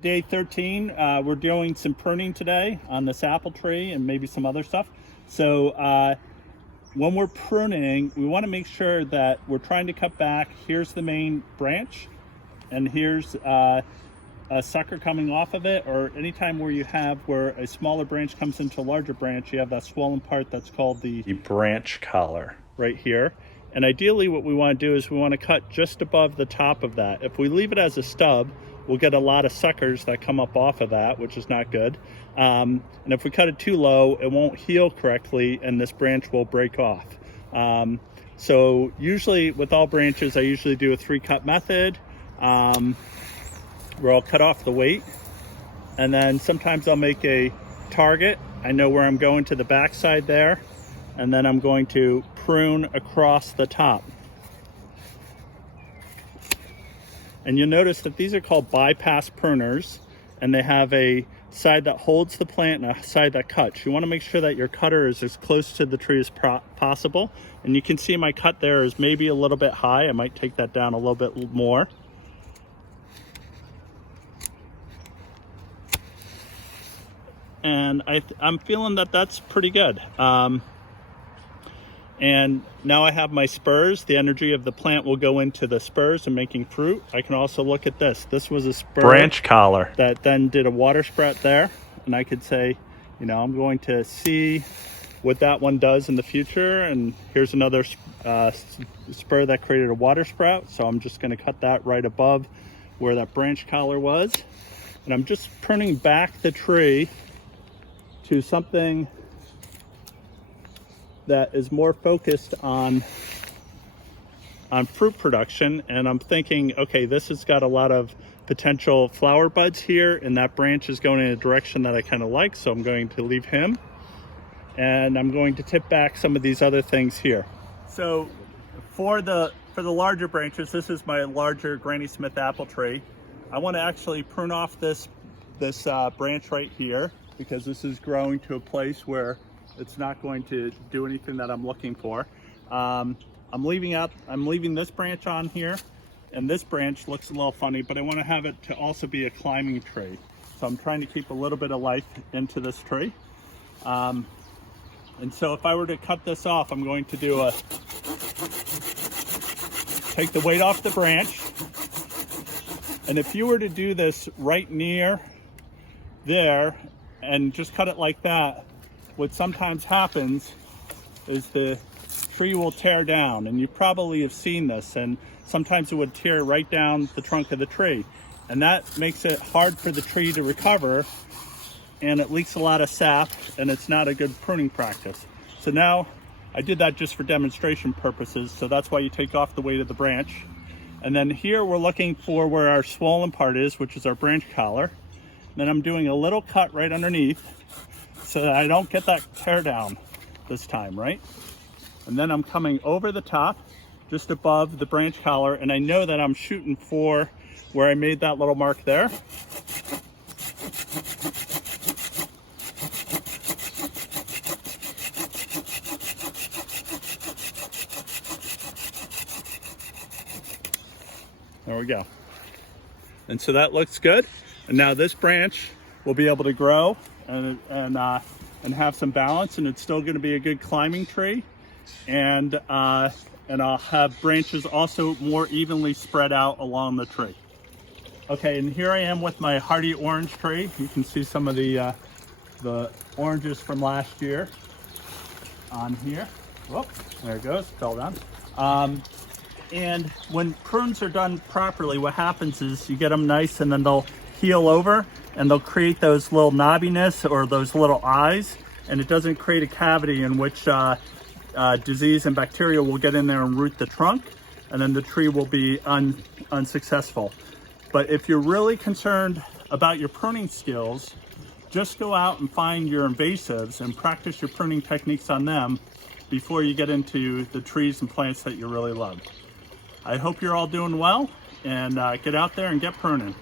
Day 13, we're doing some pruning today on this apple tree and maybe some other stuff. So when we're pruning, we want to make sure that we're trying to cut back. Here's the main branch, and here's a sucker coming off of it, or anytime where you have where a smaller branch comes into a larger branch, you have that swollen part that's called the branch collar right here. And ideally what we want to do is we want to cut just above the top of that. If we leave it as a stub, we'll get a lot of suckers that come up off of that, which is not good. And if we cut it too low, it won't heal correctly and this branch will break off. So usually with all branches, I usually do a 3-cut method, where I'll cut off the weight, and then sometimes I'll make a target. I know where I'm going to the back side there, and then I'm going to prune across the top. And you'll notice that these are called bypass pruners, and they have a side that holds the plant and a side that cuts. You want to make sure that your cutter is as close to the tree as possible. And you can see my cut there is maybe a little bit high. I might take that down a little bit more. And I'm feeling that that's pretty good. And now I have my spurs. The energy of the plant will go into the spurs and making fruit. I can also look at this. This was a spur branch collar that then did a water sprout there. And I could say, you know, I'm going to see what that one does in the future. And here's another spur that created a water sprout. So I'm just going to cut that right above where that branch collar was. And I'm just pruning back the tree to something that is more focused on fruit production. And I'm thinking, okay, this has got a lot of potential flower buds here, and that branch is going in a direction that I kind of like, so I'm going to leave him, and I'm going to tip back some of these other things here. So for the larger branches, this is my larger Granny Smith apple tree. I want to actually prune off this branch right here, because this is growing to a place where it's not going to do anything that I'm looking for. I'm leaving this branch on here, and this branch looks a little funny, but I want to have it to also be a climbing tree. So I'm trying to keep a little bit of life into this tree. And so if I were to cut this off, I'm going to take the weight off the branch. And if you were to do this right near there and just cut it like that, what sometimes happens is the tree will tear down, and you probably have seen this, and sometimes it would tear right down the trunk of the tree, and that makes it hard for the tree to recover, and it leaks a lot of sap, and it's not a good pruning practice. So now I did that just for demonstration purposes, so that's why you take off the weight of the branch. And then here we're looking for where our swollen part is, which is our branch collar. Then I'm doing a little cut right underneath so that I don't get that tear down this time, right? And then I'm coming over the top, just above the branch collar, and I know that I'm shooting for where I made that little mark there. There we go. And so that looks good. And now this branch will be able to grow and have some balance, and it's still going to be a good climbing tree. And I'll have branches also more evenly spread out along the tree. Okay, and here I am with my hardy orange tree. You can see some of the oranges from last year on here. Whoop, there it goes, fell down. And when prunes are done properly, what happens is you get them nice, and then they'll heal over, and they'll create those little knobbiness or those little eyes, and it doesn't create a cavity in which disease and bacteria will get in there and root the trunk, and then the tree will be unsuccessful. But if you're really concerned about your pruning skills, just go out and find your invasives and practice your pruning techniques on them before you get into the trees and plants that you really love. I hope you're all doing well, and get out there and get pruning.